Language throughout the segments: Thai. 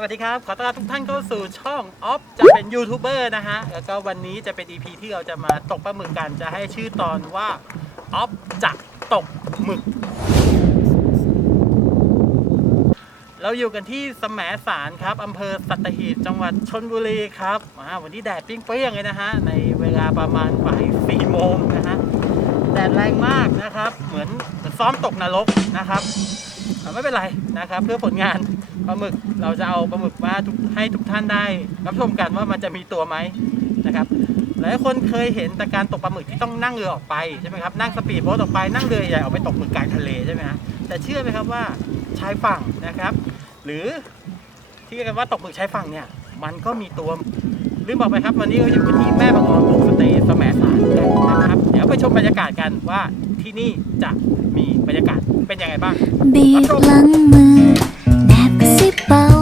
สวัสดีครับ ขอต้อนรับทุกท่านเข้าสู่ช่องออฟจะเป็นยูทูบเบอร์นะฮะ แล้วก็วันนี้จะเป็น EP ที่เราจะมาตกปลาหมึกกัน จะให้ชื่อตอนว่าออฟจะตกหมึก เราอยู่กันที่สมสารครับอำเภอสัตหีบจังหวัดชนบุรีครับอ่าวันนี้แดดปิ้งเปรี้ยงเลยนะฮะ ในเวลาประมาณบ่ายสี่โมงนะฮะ แดดแรงมากนะครับ เหมือนเหมือนซ้อมตกนรกนะครับแต่ไม่เป็นไรนะครับ เพื่อผลงาน ปลาหมึกเราจะเอาปลาหมึกมาทุกให้ทุกท่านได้ รับชมกันว่ามันจะมีตัวไหมนะครับหลายคนเคยเห็นแต่การตกปลาหมึกที่ต้องนั่งเรือออกไปใช่ไหมครับนั่งสปีดโบ๊ทออกไปนั่งเรือใหญ่ออกไปตกหมึกกลางทะเลใช่ไหมฮะแต่เชื่อไหมครับว่าชายฝั่งนะครับ หรือที่เรียกกันว่าตกหมึกชายฝั่งเนี่ย มันก็มีตัวลืมบอกไปครับวันนี้เราอยู่ที่แม่บางออนโฮมสเตย์สมสารกันนะครับ เดี๋ยวไปชมบรรยากาศกันว่าที่นี่จะมีบรรยากาศเป็นยังไงบ้างบีบหลังมือ ก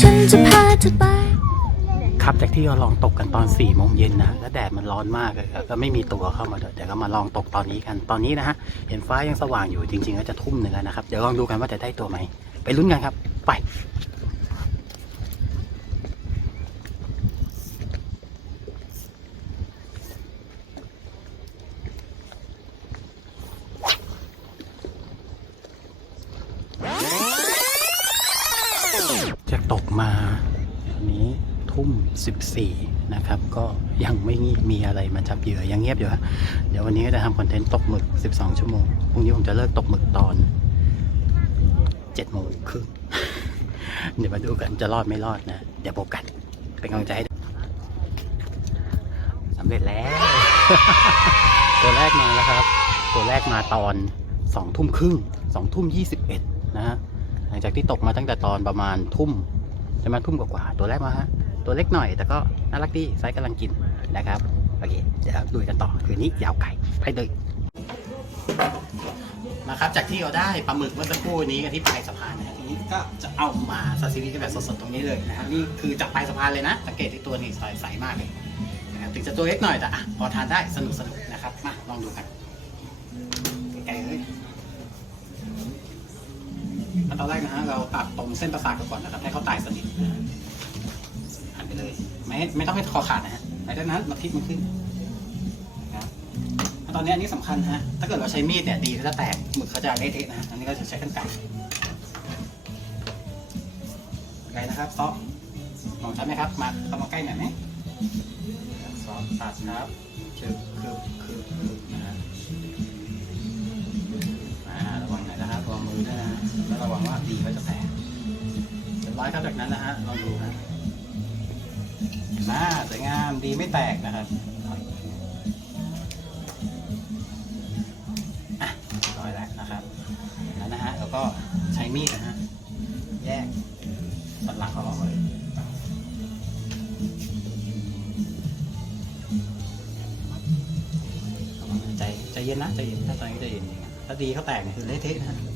ฉันจะพาเธอไป ครับจากที่เราลองตกกันตอน4ี่โมงเย็นนะแล้วแดดมันร้อนมากเลยก็ไม่มีตัวเข้ามาด้วยเดี๋ยวก็มาลองตกตอนนี้กันตอนนี้นะฮะเห็นฟ้ายังสว่างอยู่จริงๆก็จะทุ่มหนึ่งแล้วนะครับเดี๋ยวลองดูกันว่าจะได้ตัวไหมไปลุ้นกันครับ ไป 4นะครับ ก็ยังไม่มีอะไรมาจับเหยื่อยังเงียบอยู่เดี๋ยววันนี้ก็จะทำคอนเทนต์ตกหมึก 12 ชั่วโมงพรุ่งนี้ผมจะเลิกตกหมึกตอน7โมงครึ่งเดี๋ยวมาดูกันจะรอดไม่รอดนะ เดี๋ยวโบกัน เป็นกำลังใจให้สำเร็จแล้ว ตัวแรกมาแล้วครับ ตัวแรกมาตอน2ทุ่มครึ่ง2ทุ่ม21นะฮะหลังจากที่ตกมาตั้งแต่ตอนประมาณทุ่มจะมาทุ่มกว่าๆตัวแรกมาฮะ ตัวเล็กหน่อย แต่ก็น่ารักดีไซส์กำลังกินนะครับโอเคเดี๋ยวลุยกันต่อคืนนี้ยาวไก่ไปเลยนะครับจากที่เราได้ปลาหมึกเมื่อสักครู่นี้กันที่ปลายสะพานนะทีนี้ก็จะเอามาซาซิมิกันแบบสดๆตรงนี้เลยนะครับนี่คือจากปลายสะพานเลยนะสังเกตที่ตัวนี้ใสๆมากเลยนะครับถึงจะตัวเล็กหน่อยแต่อะพอทานได้สนุกสนุกๆนะครับมาลองดูกันไกลเลยตอนแรกนะฮะเราตัดตรงเส้นประสาทก่อนนะครับให้เขาตายสนิทนะ ไม่ไม่ต้องให้คอขาดนะฮะหลังจากนั้นมาพิกมันขึ้นนะตอนนี้อันนี้สำคัญฮะ ถ้าเกิดเราใช้มีดเนี่ยดีก็จะแตกหมึกเขาจะเละเทะนะฮะอันนี้ก็จะใช้กันไก่ไก่นะครับซอฟลองใช้ไหมครับ มาเข้ามาใกล้หน่อยไหมซอฟตัดครับคือคืบคืบคือนะฮะระวังหน่อยนะครับระวังมือด้วยนะแล้วระวังว่าดีก็จะแตกเรียบร้อยครับจากนั้นนะฮะลองดูนะ นไหมสวยงามดีไม่แตกนะครับอะร้อยแล้วนะครับแล้วนะฮะแล้วก็ใช้มีดนะฮะแยกสันหลังเขาออกเลยใจใจเย็นนะใจเย็นถ้าตอนนี้ใจเย็นถ้าดีเขาแตกเนี่ยคือเละเทะนะ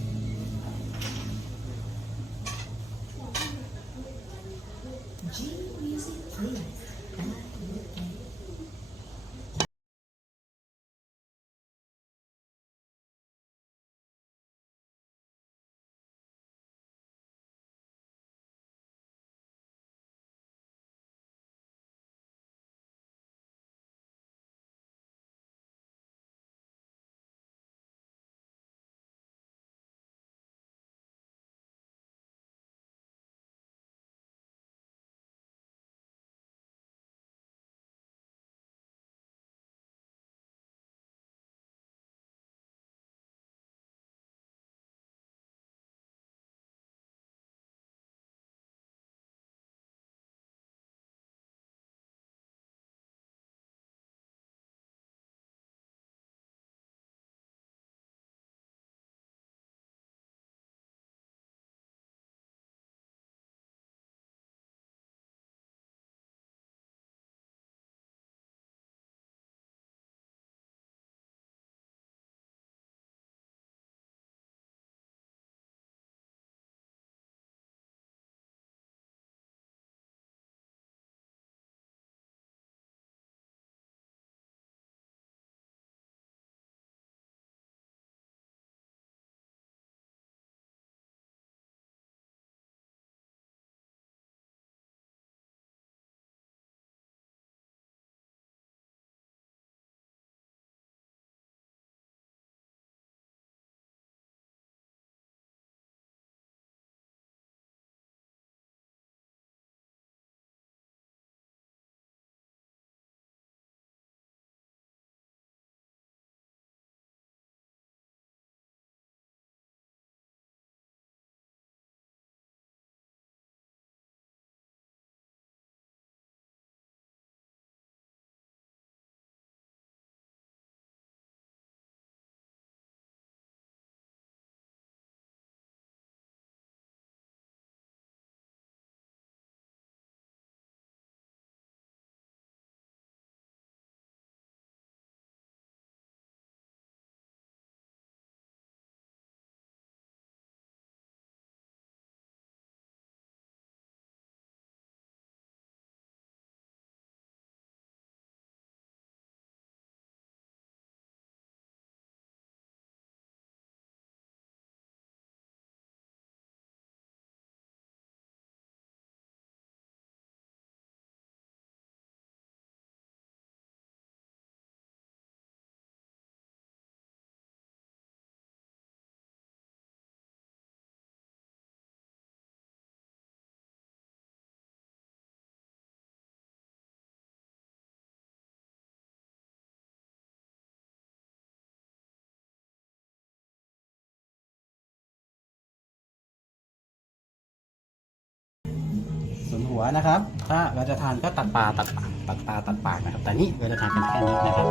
หัวนะครับ ถ้าเราจะทานก็ตัดปลาตัดปากตัดปลาตัดปากนะครับ แต่นี่เราจะทานกันแค่นี้นะครับ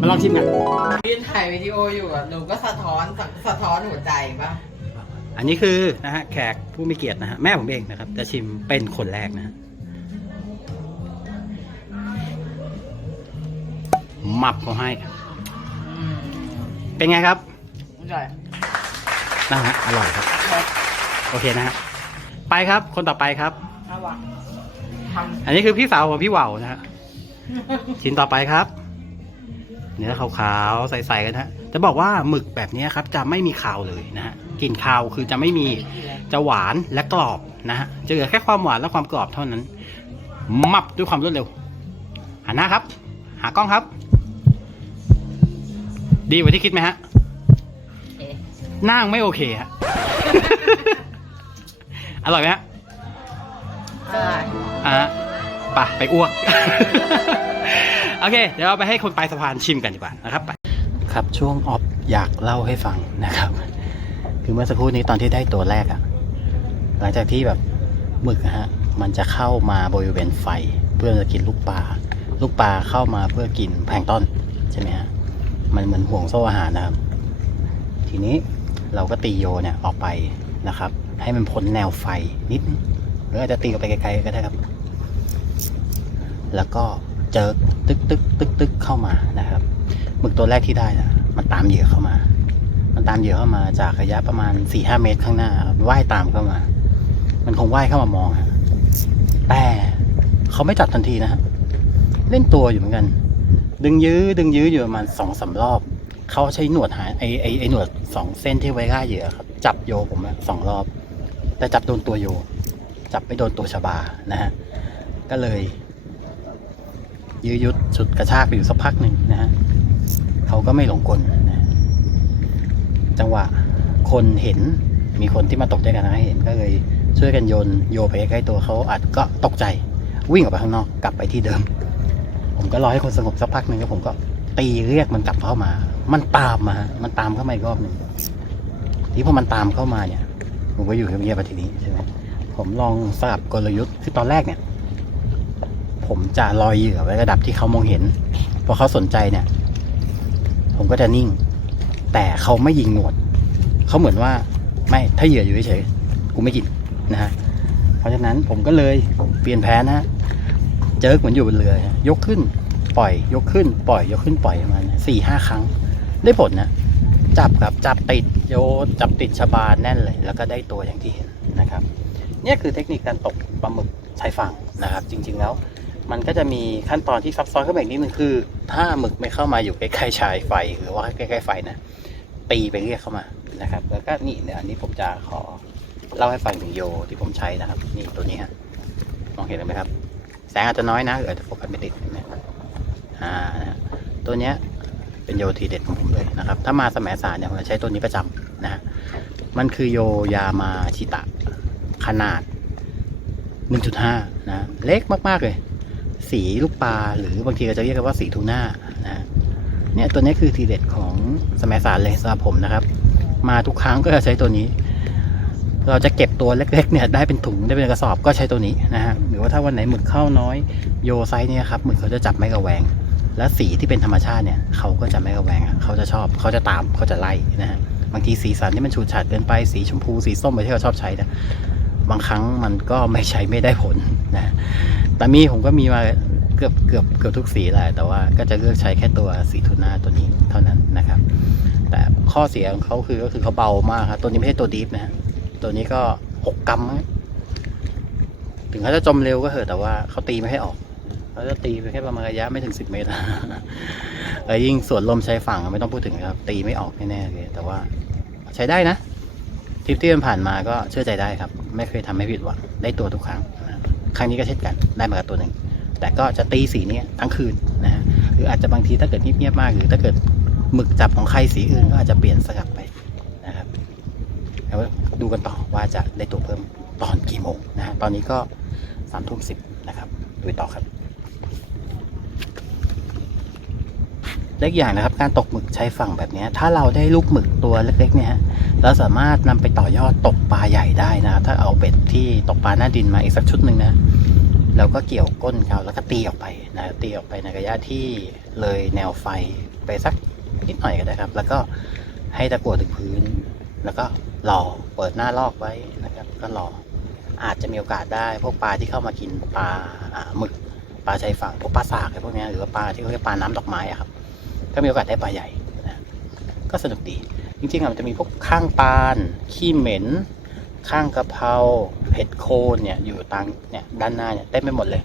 มาลองชิมกัน ยืนถ่ายวิดีโออยู่อะหนูก็สะท้อนสะสะท้อนหัวใจป่ะอันนี้คือนะฮะแขกผู้มีเกียรตินะฮะแม่ผมเองนะครับ จะชิมเป็นคนแรกนะฮะหมับเขาให้อืมเป็นไงครับอร่อยนะฮะอร่อยครับ โอเคนะฮะไปครับคนต่อไปครับ ระวังทอันนี้คือพี่สาวของพี่เหว่าวนะฮะชิ้นต่อไปครับ เนื้อขาวๆใสๆกันฮะจะบอกว่าหมึกแบบนี้ครับ จะไม่มีคาวเลยนะฮะกลิ่นคาวคือจะไม่มี จะหวานและกรอบนะฮะ จะเหลือแค่ความหวานและความกรอบเท่านั้น มับด้วยความรวดเร็ว หันหน้าครับ หากล้องครับ ดีกว่าที่คิดไหมฮะเอ๊ะหนั่งไม่โอเคฮะ อร่อยไหมฮะ อร่อยอะไปะไปอ้วก โอเค เดี๋ยวเราไปให้คนปลายสะพานชิมกันดีกว่านะครับไปครับช่วงออฟอยากเล่าให้ฟังนะครับ คือเมื่อสักครู่นี้ตอนที่ได้ตัวแรกอะหลังจากที่แบบหมึกนะฮะมันจะเข้ามาบริเวณไฟ เพื่อจะกินลูกปลาลูกปลาเข้ามาเพื่อกินแพลงก์ต้นใช่ไหมฮะมันเหมือนห่วงโซ่อาหารนะครับ ทีนี้เราก็ตีโยเนี่ยออกไปนะครับ ให้มันพ้นแนวไฟนิดนึงห รืออาจจะตีออกไปไกลๆก็ได้ครับ แล้วก็เจอตึกตึกตึกตึกเข้ามานะครับหมึกตัวแรกที่ได้นะมันตามเหยื่อเข้ามา มันตามเหยื่อเข้ามาจากระยะประมาณ4ี่ห้าเมตรข้างหน้าว่ายตามเข้ามา มันคงว่ายเข้ามามองแต่เขาไม่จับทันทีนะฮะเล่นตัวอยู่เหมือนกัน ดึงยื้อดึงยื้ออยู่ประมาณสองสารอบเขาใช้หนวดหาไอไอไอหนวดสองเส้นที่ไว้ล่าเหยื่อครับ จับโยผมอะสองรอบ แต่จับโดนตัวโย จับไม่โดนตัวชบานะฮะก็เลย ยื้อยุดฉุดกระชากไปอยู่สักพักหนึ่งนะฮะเขาก็ไม่หลงกลนะจังหวะคนเห็นมีคนที่มาตกด้วยกันนะเห็นก็เลยช่วยกันโยนโยไปใกล้ๆตัวเขาอาจก็ตกใจวิ่งออกไปข้างนอกกลับไปที่เดิม ผมก็รอให้คนสงบสักพักหนึ่งแล้วผมก็ตีเรียกมันกลับเข้ามา มันตามมา มันตามเข้ามาอีกรอบหนึ่งทีพอมันตามเข้ามาเนี่ย ผมก็อยู่เงียบๆไปทีนี้ใช่ไหม ผมลองสลับกลยุทธ์คือตอนแรกเนี่ย ผมจะลอยเหยื่อไว้ระดับที่เขามองเห็น พอเขาสนใจเนี่ย ผมก็จะนิ่ง แต่เขาไม่ยิงหนวด เขาเหมือนว่าไม่ถ้าเหยื่ออยู่เฉยๆกูไม่กินนะฮะเพราะฉะนั้นผมก็เลยเปลี่ยนแผนนะฮะเจอเหมือนอยู่บนเรือยกขึ้น ปล่อย ยกขึ้น ปล่อย ยกขึ้นปล่อยประมาณสี่ห้าครั้ง ได้ผลนะจับครับจับติดโยจับติดชบาแน่นเลย แล้วก็ได้ตัวอย่างที่เห็นนะครับ นี่คือเทคนิคการตกปลาหมึกชายฝั่งนะครับ จริง ๆ แล้ว มันก็จะมีขั้นตอนที่ซับซ้อนขึ้นมาอีกนิดนึงคือ ถ้าหมึกไม่เข้ามาอยู่ใกล้ๆชายไฟหรือว่าใกล้ๆไฟนะตีไปเรียกเข้ามานะครับ แล้วก็นี่เนี่ยอันนี้ผมจะขอเล่าให้ฟังถึงโยที่ผมใช้นะครับ นี่ตัวนี้ฮะมองเห็นไหมครับ แสงอาจจะน้อยนะอาจจะโฟกัสไม่ติดเห็นไหมอ่านะตัวเนี้ยเป็นโยทีเด็ดของผมเลยนะครับ ถ้ามาสมัยสารเนี่ยผมจะใช้ตัวนี้ประจำนะมันคือโยยามาชิตะ ขนาด 1.5 นะ เล็กมาก ๆ เลย สีลูกปลาหรือบางทีก็จะเรียกกันว่าสีทูน่านะเนี่ยตัวนี้คือทีเด็ดของสมัยสารเลยสำหรับผมนะครับ มาทุกครั้งก็จะใช้ตัวนี้ เราจะเก็บตัวเล็กๆเนี่ยได้เป็นถุงได้เป็นกระสอบก็ใช้ตัวนี้นะฮะหรือว่าถ้าวันไหนหมึกเข้าน้อยโยไซส์เนี่ยครับหมึกเขาจะจับไม่กระแวง และสีที่เป็นธรรมชาติเนี่ยเขาก็จะไม่กระแวงเขาจะชอบเขาจะตามเขาจะไล่นะฮะบางทีสีสันที่มันฉูดฉาดเกินไปสีชมพูสีส้มไปที่เราชอบใช้นะ บางครั้งมันก็ไม่ใช้ไม่ได้ผลนะแต่มีผมก็มีมาเกือบเกือบเกือบทุกสีแหละแต่ว่าก็จะเลือกใช้แค่ตัวสีทูน่าตัวนี้เท่านั้นนะครับ แต่ข้อเสียของเขาคือก็คือเขาเบามากครับตัวนี้ไม่ใช่ตัวดีฟนะฮะตัวนี้ก็หกกรัมถึงเขาจะจมเร็วก็เถอะแต่ว่าเขาตีไม่ให้ออกเขาจะตีไปแค่ประมาณระยะไม่ถึงสิบเมตรเออยิ่งสวนลมชายฝั่งไม่ต้องพูดถึงครับ ตีไม่ออกแน่ๆเลยแต่ว่าใช้ได้นะ ทริปที่ผ่านมาก็เชื่อใจได้ครับ ไม่เคยทำให้ผิดหวังได้ตัวทุกครั้ง ครั้งนี้ก็เช่นกันได้มากับตัวหนึ่งแต่ก็จะตีสีนี้ทั้งคืนนะฮะหรืออาจจะบางทีถ้าเกิดเงียบๆมาก หรือถ้าเกิดหมึกจับของใครสีอื่นก็อาจจะเปลี่ยนสลับไปนะครับแล้วดูกันต่อว่าจะได้ตัวเพิ่มตอนกี่โมงนะฮะตอนนี้ก็สามทุ่มสิบนะครับดูต่อครับ เล็กอย่างนะครับ การตกหมึกใช้ฝั่งแบบนี้ ถ้าเราได้ลูกหมึกตัวเล็กๆเนี่ยฮะเราสามารถนำไปต่อยอดตกปลาใหญ่ได้นะครับถ้าเอาเบ็ดที่ตกปลาหน้าดินมาอีกสักชุดหนึ่งนะเราก็เกี่ยวก้นเขาแล้วก็ตีออกไปนะตีออกไปในระยะที่เลยแนวไฟไปสักนิดหน่อยก็ได้ครับ แล้วก็ให้ตะกั่วถึงพื้น แล้วก็รอเปิดหน้าลอกไว้นะครับ ก็รออาจจะมีโอกาสได้พวกปลาที่เข้ามากินปลาหมึกปลาชายฝั่งพวกปลาสากอะไรพวกนี้หรือว่าปลาที่เขาเรียกปลาน้ำดอกไม้อะครับ ก็มีโอกาสได้ปลาใหญ่นะก็สนุกดี จริงๆอะมันจะมีพวกข้างปาน ขี้เหม็น ข้างกะเพราเห็ดโคนเนี่ยอยู่ตางเนี่ยด้านหน้าเนี่ยเต็มไปหมดเลย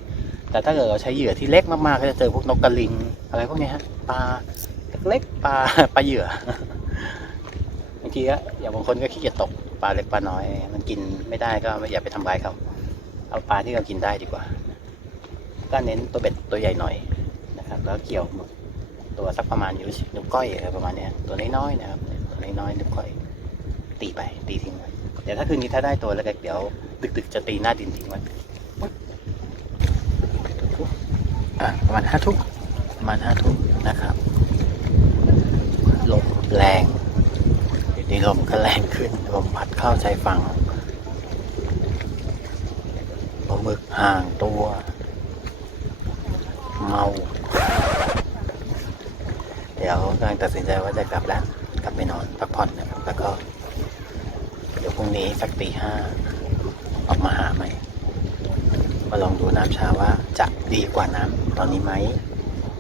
แต่ถ้าเกิดเราใช้เหยื่อที่เล็กมากๆก็จะเจอพวกนกกระลิง อะไรพวกนี้ฮะปลาเล็กๆปลาปลาเหยื่อบางทีก็อย่างบางคนก็ขี้เกียจตกปลาเล็กปลาน้อย มันกินไม่ได้ก็อย่าไปทำร้ายเขาเอาปลาที่เรากินได้ดีกว่า ก็เน้นตัวเบ็ดตัวใหญ่หน่อยนะครับ แล้วเกี่ยวหมึก ตัวสักประมาณนิ้วนิ้วก้อยอะไรประมาณเนี้ยตัวน้อยๆนะครับตัวน้อยๆนิ้วก้อยตีไปตีทิ้งไว้เดี๋ยวถ้าคืนนี้ถ้าได้ตัวแล้วก็เดี๋ยวดึกๆจะตีหน้าดินทิ้งไว้ประมาณห้าทุ่มประมาณห้าทุ่มนะครับลมแรงเดี๋ยวลมก็แรงขึ้นลมพัดเข้าชายฝั่งหมึกห่างตัว เมา เดี๋ยวกำลังตัดสินใจว่าจะกลับแล้วกลับไปนอนพักผ่อนนะครับแล้วก็เดี๋ยวพรุ่งนี้สักตีห้าออกมาหาใหม่มาลองดูน้ำชาว่าจะดีกว่าน้ำตอนนี้ไหม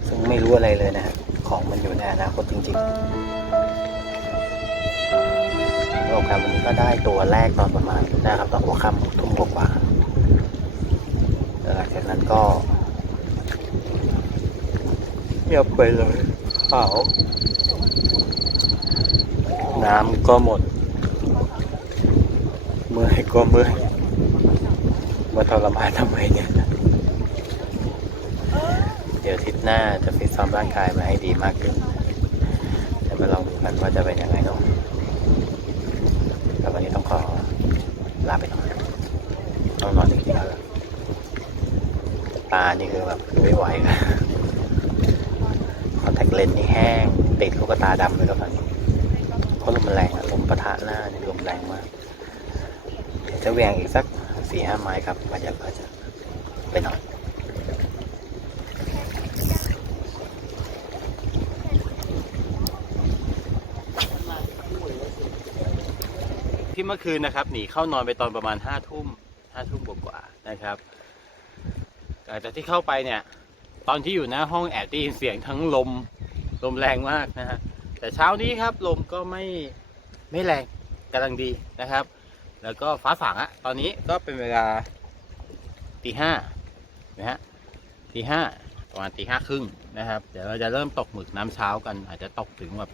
ซึ่งไม่รู้อะไรเลยนะของมันอยู่ในอนาคตจริงๆโรงแรวันนี้ก็ได้ตัวแรกตอนประมาณนะครับตอนหัวค่ำทุ่มกว่าหลังจากนั้นก็เงียบไปเลย เปล่าน้ำก็หมด เมื่อยก็เมื่อยมาทรมานทำไมเนี่ย เดี๋ยวอาทิศหน้าจะฟิตซ้อมร่างกายมาให้ดีมากขึ้นเดี๋ยวมาลองดูกันว่าจะเป็นยังไงเนาะแล้ววันนี้ต้องขอลาไปนอนต้องนอนจริงๆแล้วตานี่คือแบบไม่ไหวแล้ว แทคเลนนี่แห้ง ติดลูกตาดำเลยแล้วตอนนี้เพราะลมมันแรงลมปะทะหน้านี่ลมแรงมากเดี๋ยวจะเวียงอีกสักสี่ห้าไม้ครับบรรยากาศจะไปนอนที่เมื่อคืนนะครับหนีเข้านอนไปตอนประมาณห้าทุ่มห้าทุ่มกว่าๆนะครับหลังจากที่เข้าไปเนี่ย ตอนที่อยู่หน้าห้องแอบได้ยินเสียงทั้งลมลมแรงมากนะฮะแต่เช้านี้ครับลมก็ไม่ไม่แรงกำลังดีนะครับ แล้วก็ฟ้าสางอะตอนนี้ก็เป็นเวลาตีห้านะฮะตีห้าประมาณตีห้าครึ่งนะครับ เดี๋ยวเราจะเริ่มตกหมึกน้ำเช้ากัน อาจจะตกถึงแบบ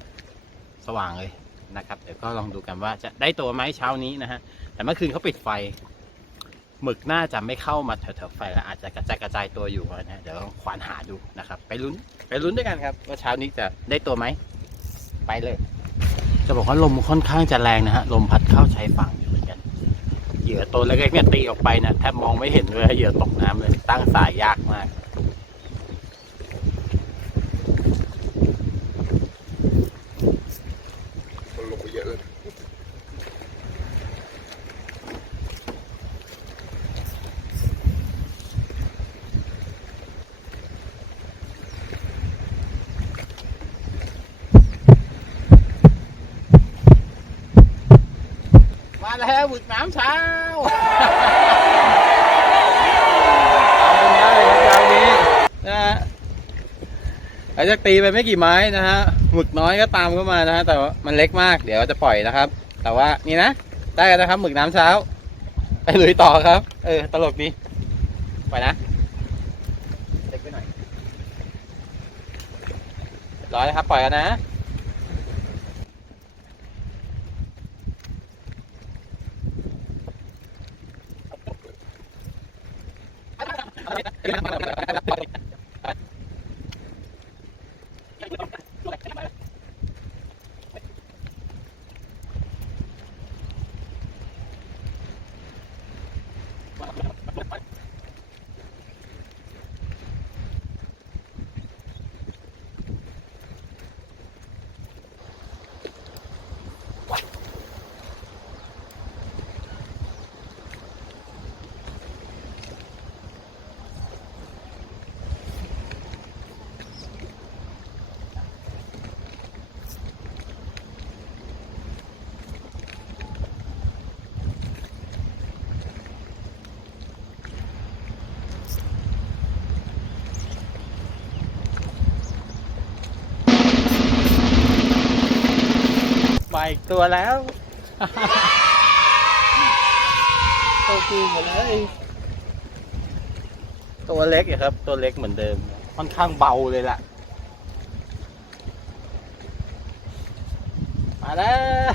สว่างเลยนะครับ เดี๋ยวก็ลองดูกันว่าจะได้ตัวไหมเช้านี้นะฮะแต่เมื่อคืนเขาปิดไฟ หมึกน่าจะไม่เข้ามาแถวๆไฟแล้วอาจจะกระจายกระจายตัวอยู่นะเดี๋ยวต้องควานหาดูนะครับ ไปลุ้นไปลุ้นด้วยกันครับว่าเช้านี้จะได้ตัวไหมไปเลย จะบอกว่าลมค่อนข้างจะแรงนะฮะลมพัดเข้าชายฝั่งอยู่เหมือนกันเหยื่อตัวเล็กๆเนี่ยตีออกไปนะแทบมองไม่เห็นเลยเหยื่อตกน้ำเลยตั้งสายยากมาก คนลงไปเยอะเลย มา แล้วบุดน้ำเช้าเอาเป็นได้ครับยานี้นะฮะอาจจะตีไปไม่กี่ไม้นะฮะหมึกน้อยก็ตามเข้ามานะฮะแต่ว่ามันเล็กมากเดี๋ยวจะปล่อยนะครับ แต่ว่านี่นะได้กันนะครับหมึกน้ำเช้า ไปลุยต่อครับ เออ ตลกดีไปนะเล็กไปหน่อยร้อยครับปล่อยกันนะ มาอีก ตัวแล้วตัวกูหมดเลยตัวเล็กอะครับ ตัวเล็กเหมือนเดิม ค่อนข้างเบาเลยล่ะ มาแล้ว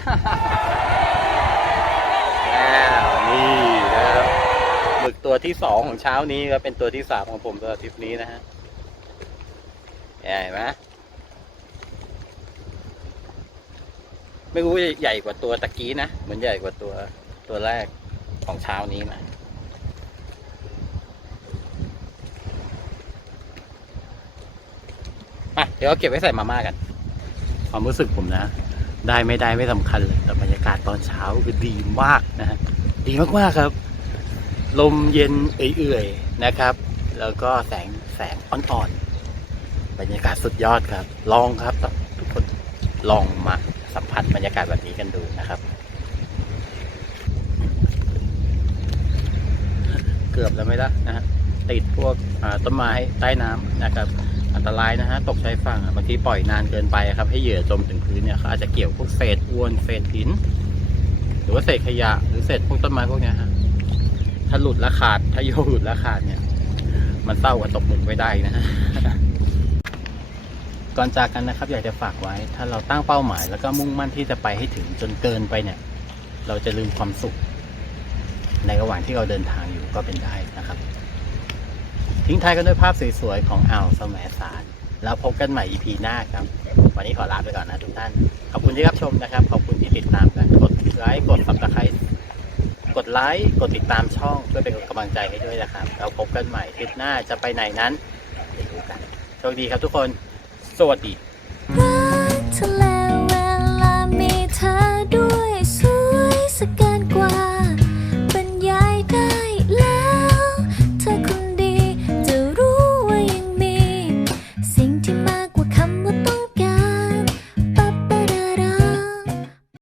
แล้วนี่นะครับหมึกตัวที่สองของเช้านี้ก็เป็นตัวที่สามของผมสำหรับทริปนี้นะฮะเห็นไหม ไม่รู้ใหญ่กว่าตัวตะกี้นะเหมือนใหญ่กว่าตัวตัวแรกของเช้านี้นะอะเดี๋ยวเอาเก็บไว้ใส่มาม่ากัน ความรู้สึกผมนะ ได้ไม่ได้ไม่สำคัญเลยแต่บรรยากาศตอนเช้าคือดีมากนะฮะดีมากๆครับ ลมเย็นเอื่อยๆนะครับ แล้วก็แสงแสงอ่อนๆบรรยากาศสุดยอดครับ ลองครับทุกคนลองมา สัมผัสบรรยากาศแบบนี้กันดูนะครับ เกือบแล้วไหมล่ะนะฮะติดพวกต้นไม้ใต้น้ำนะครับ อันตรายนะฮะตกชายฝั่งบางทีปล่อยนานเกินไปครับ ให้เหยื่อจมถึงพื้นเนี่ยเขาอาจจะเกี่ยวพวกเศษอวนเศษหิน หรือว่าเศษขยะหรือเศษพวกต้นไม้พวกเนี้ยฮะถ้าหลุดและขาดถ้าโยหลุดและขาดเนี่ย มันเศร้ากว่าตกหมึกไว้ได้นะฮะ ก่อนจากกันนะครับ อยากจะฝากไว้ ถ้าเราตั้งเป้าหมาย แล้วก็มุ่งมั่นที่จะไปให้ถึงจนเกินไปเนี่ย เราจะลืมความสุข ในระหว่างที่เราเดินทางอยู่ก็เป็นได้นะครับ ทิ้งท้ายกันด้วยภาพสวยๆของอ่าวแสมสารแล้วพบกันใหม่ EP หน้าครับ วันนี้ขอลาไปก่อนนะทุกท่าน ขอบคุณที่รับชมนะครับ ขอบคุณที่ติดตามกัน กดไลค์ กด subscribe กดไลค์ กดติดตามช่องเพื่อเป็นกำลังใจให้ด้วยนะครับแล้วพบกันใหม่ทริปหน้าจะไปไหนนั้นเดี๋ยวดูกัน โชคดีครับทุกคน สวัสดีรักทะเลเวลามีเธอด้วยสวยสกัน